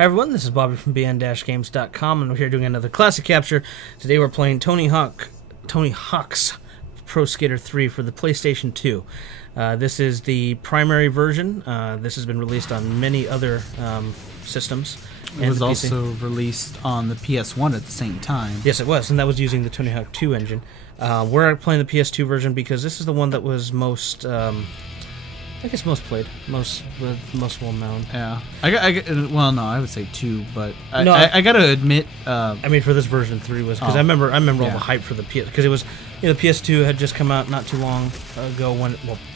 Hi everyone, this is Bobby from bn-games.com, and we're here doing another classic capture. Today we're playing Tony Hawk's Pro Skater 3 for the PlayStation 2. This is the primary version. This has been released on many other systems. It was also released on the PS1 at the same time. Yes, it was, and that was using the Tony Hawk 2 engine. We're playing the PS2 version because this is the one that was most... I guess most played, most well known. Yeah, well, no, I would say 2, but I gotta admit, I mean, for this version 3 was because I remember all the hype for the PS, because it was, the PS2 had just come out not too long ago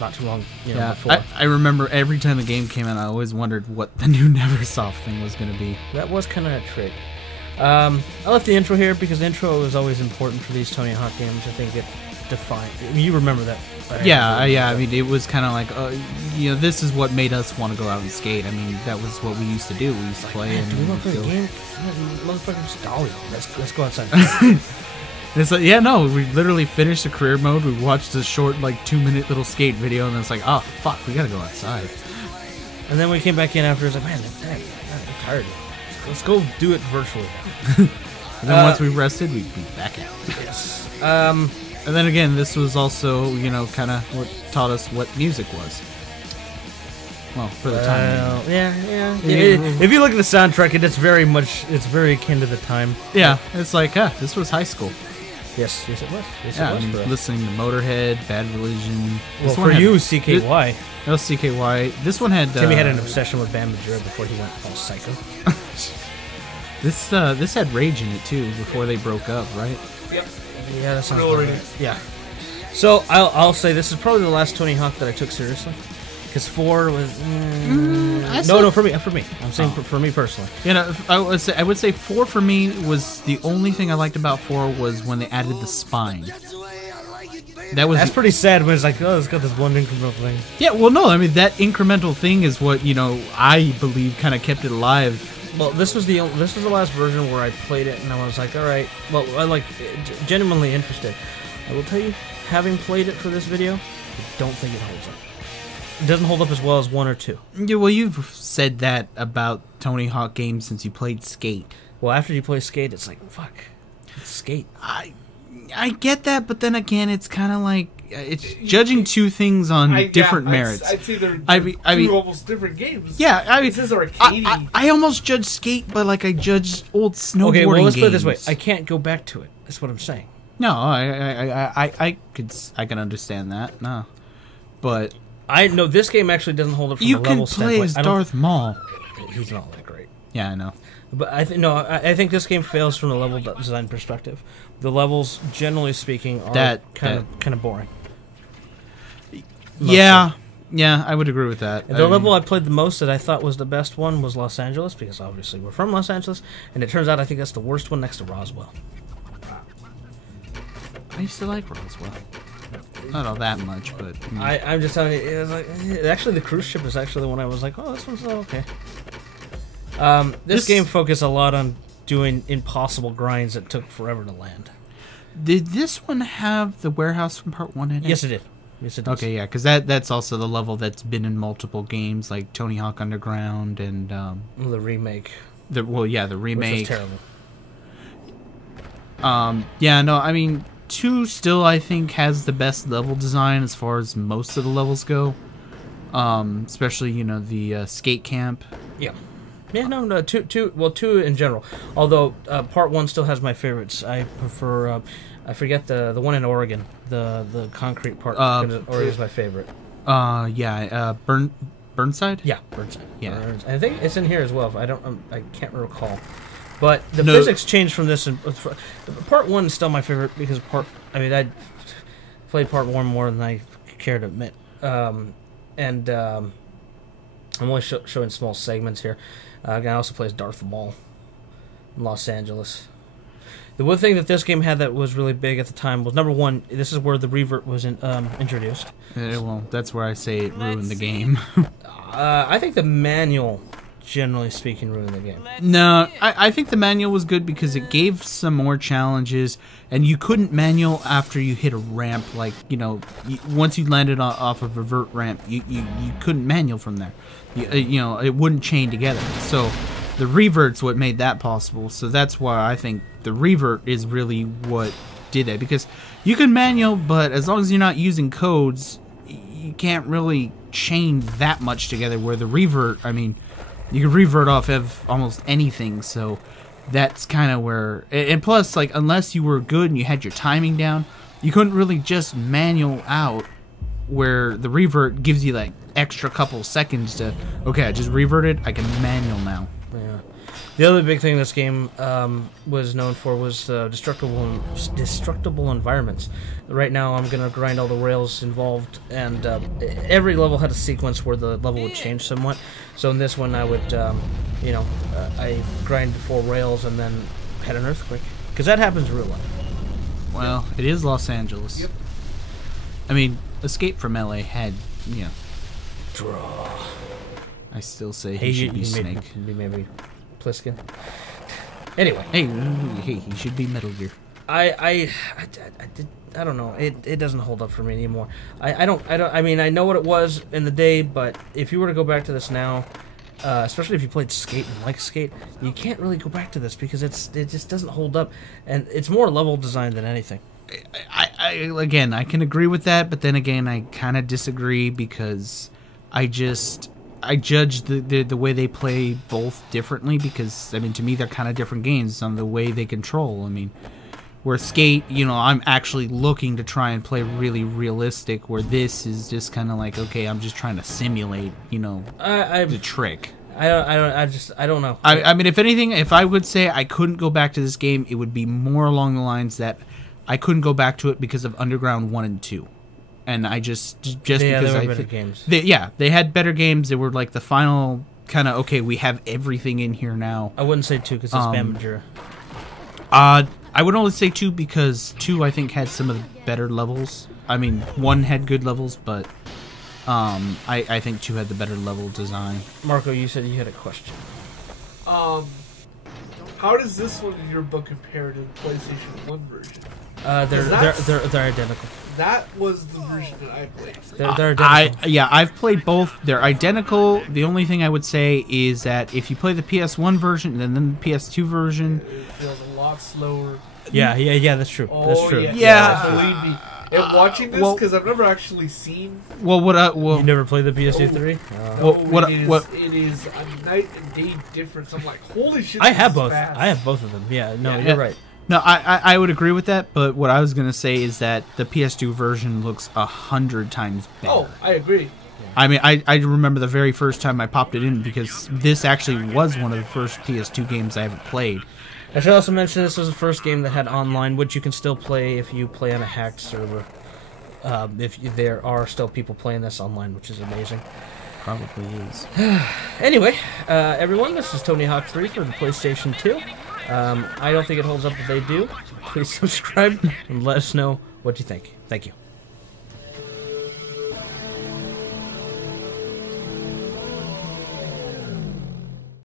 not too long, before. I remember every time the game came out, I always wondered what the new Neversoft thing was gonna be. That was kind of a trick. I left the intro here because the intro is always important for these Tony Hawk games. I think it defined. I mean, you remember that. Yeah. I mean, it was kind of like, this is what made us want to go out and skate. I mean, that was what we used to do. We used to play. Do we want to play the game? Motherfucker, just dolly. Let's go outside. It's like, yeah, no, we literally finished the career mode. We watched a short, 2-minute little skate video, and it's like, oh fuck, we gotta go outside. And then we came back in after. It's like, man, I'm tired. Let's go do it virtually. And then once we rested, we'd be back out. Yes. And then again, this was also, kind of what taught us what music was. Well, for the time. Yeah. If you look at the soundtrack, it's very akin to the time. Yeah, it's like, this was high school. Yes, it was. I mean, listening to Motorhead, Bad Religion. Well, for you, CKY. No, CKY. This one had... Timmy had an obsession with Bam Majora before he went all psycho. This had Rage in it, too, before they broke up, right? Yep. Yeah, that sounds right. Yeah. So, I'll say this is probably the last Tony Hawk that I took seriously. Because 4 was... No, for me. I'm saying for me personally. I would say 4 for me was the only thing I liked about 4 was when they added the spine. That's pretty sad when it's like, oh, it's got this one incremental thing. Yeah, well, no, I mean, that incremental thing is what, I believe kind of kept it alive. Well, this was the last version where I played it, and I was like, all right. Well, I genuinely interested. I will tell you, having played it for this video, I don't think it holds up. It doesn't hold up as well as 1 or 2. Yeah, well, you've said that about Tony Hawk games since you played Skate. Well, after you play Skate, it's like, fuck, it's Skate. I get that, but then again, it's kind of like it's judging two things on different merits. I'd say they're two almost different games. Yeah, I mean, this is arcadey. I almost judge Skate, but like I judge old snowboarding Okay, well, let's games. put it this way: I can't go back to it. That's what I'm saying. No, I can understand that. No, but I know this game actually doesn't hold up from you a level can play standpoint. as Darth Maul. He's not that great. Yeah, I know. But I think this game fails from the level design perspective. The levels, generally speaking, are kind of boring. Mostly. Yeah, I would agree with that. The level I played the most that I thought was the best one was Los Angeles, because obviously we're from Los Angeles, and it turns out I think that's the worst one next to Roswell. I used to like Roswell. Not all that much, but... I'm just telling you, it was like... Actually, the cruise ship is actually the one I was like, oh, this one's okay. This game focused a lot on doing impossible grinds that took forever to land. Did this one have the warehouse from part 1 in it? Yes, it did. Yes, it does. Okay, yeah, because that's also the level that's been in multiple games, like Tony Hawk Underground and... the remake. The remake. Which was terrible. Yeah, no, I mean, 2 still, I think, has the best level design as far as most of the levels go. Especially, the skate camp. Yeah. Yeah, no, 2 in general. Although part 1 still has my favorites. I prefer, I forget the one in Oregon, the concrete part. Oregon is my favorite. Burnside. Yeah, Burnside. Yeah, I think it's in here as well. I can't recall. But the physics changed from this. Part 1 is still my favorite because I played part 1 more than I care to admit. I'm only showing small segments here. I also plays Darth Maul in Los Angeles. The one thing that this game had that was really big at the time was, number 1, this is where the revert was introduced. Well, that's where I say it ruined the game. I think the manual, generally speaking, ruined the game. No, I think the manual was good because it gave some more challenges, and you couldn't manual after you hit a ramp. Like, once you landed off of a vert ramp, you couldn't manual from there. It wouldn't chain together. So the revert's what made that possible. So that's why I think the revert is really what did that, because you can manual, but as long as you're not using codes, you can't really chain that much together. Where the revert, I mean, you can revert off of almost anything. So that's kind of where, and plus, like, unless you were good and you had your timing down, you couldn't really just manual out. Where the revert gives you like extra couple seconds to, okay, I just reverted, I can manual now. Yeah. The other big thing this game was known for was destructible environments. Right now, I'm gonna grind all the rails involved, and every level had a sequence where the level would change somewhat. So in this one, I would, I grind 4 rails and then had an earthquake, because that happens in real life. Well, it is Los Angeles. Yep. I mean, Escape from LA had, Draw. I still say he should be Snake. Maybe Pliskin. Anyway. Hey, he should be Metal Gear. I don't know. It doesn't hold up for me anymore. I mean, I know what it was in the day, but if you were to go back to this now, especially if you played Skate and like Skate, you can't really go back to this because it just doesn't hold up, and it's more level design than anything. Again, I can agree with that, but then again, I kind of disagree because I judge the way they play both differently, because I mean, to me, they're kind of different games on the way they control. I mean, where Skate, I'm actually looking to try and play really realistic, where this is just kind of like, okay, I'm just trying to simulate, the trick. I don't know. I mean, if anything, if I would say I couldn't go back to this game, it would be more along the lines that I couldn't go back to it because of Underground 1 and 2. And I just because they were I better games. They had better games. They were like the final kind of, okay, we have everything in here now. I wouldn't say 2 because it's Bamajura. I would only say 2 because 2 I think had some of the better levels. I mean, 1 had good levels, but I think 2 had the better level design. Marco, you said you had a question. How does this one in your book compare to the PlayStation 1 version? They're identical. That was the version that I played. They're identical. I've played both. They're identical. The only thing I would say is that if you play the PS1 version and then the PS2 version, it feels a lot slower. Yeah, that's true. Oh, that's true. Yeah, believe me. And watching this, because I've never actually seen. You never played the PS2 3? It is a night and day difference. I'm like, holy shit! I have both. Fast. I have both of them. Yeah, no, you're right. No, I would agree with that, but what I was going to say is that the PS2 version looks 100 times better. Oh, I agree. I mean, I remember the very first time I popped it in, because this actually was one of the first PS2 games I ever played. I should also mention this was the first game that had online, which you can still play if you play on a hacked server. There are still people playing this online, which is amazing. Probably is. Anyway, everyone, this is Tony Hawk 3 for the PlayStation 2. I don't think it holds up, but they do. Please subscribe and let us know what you think. Thank you.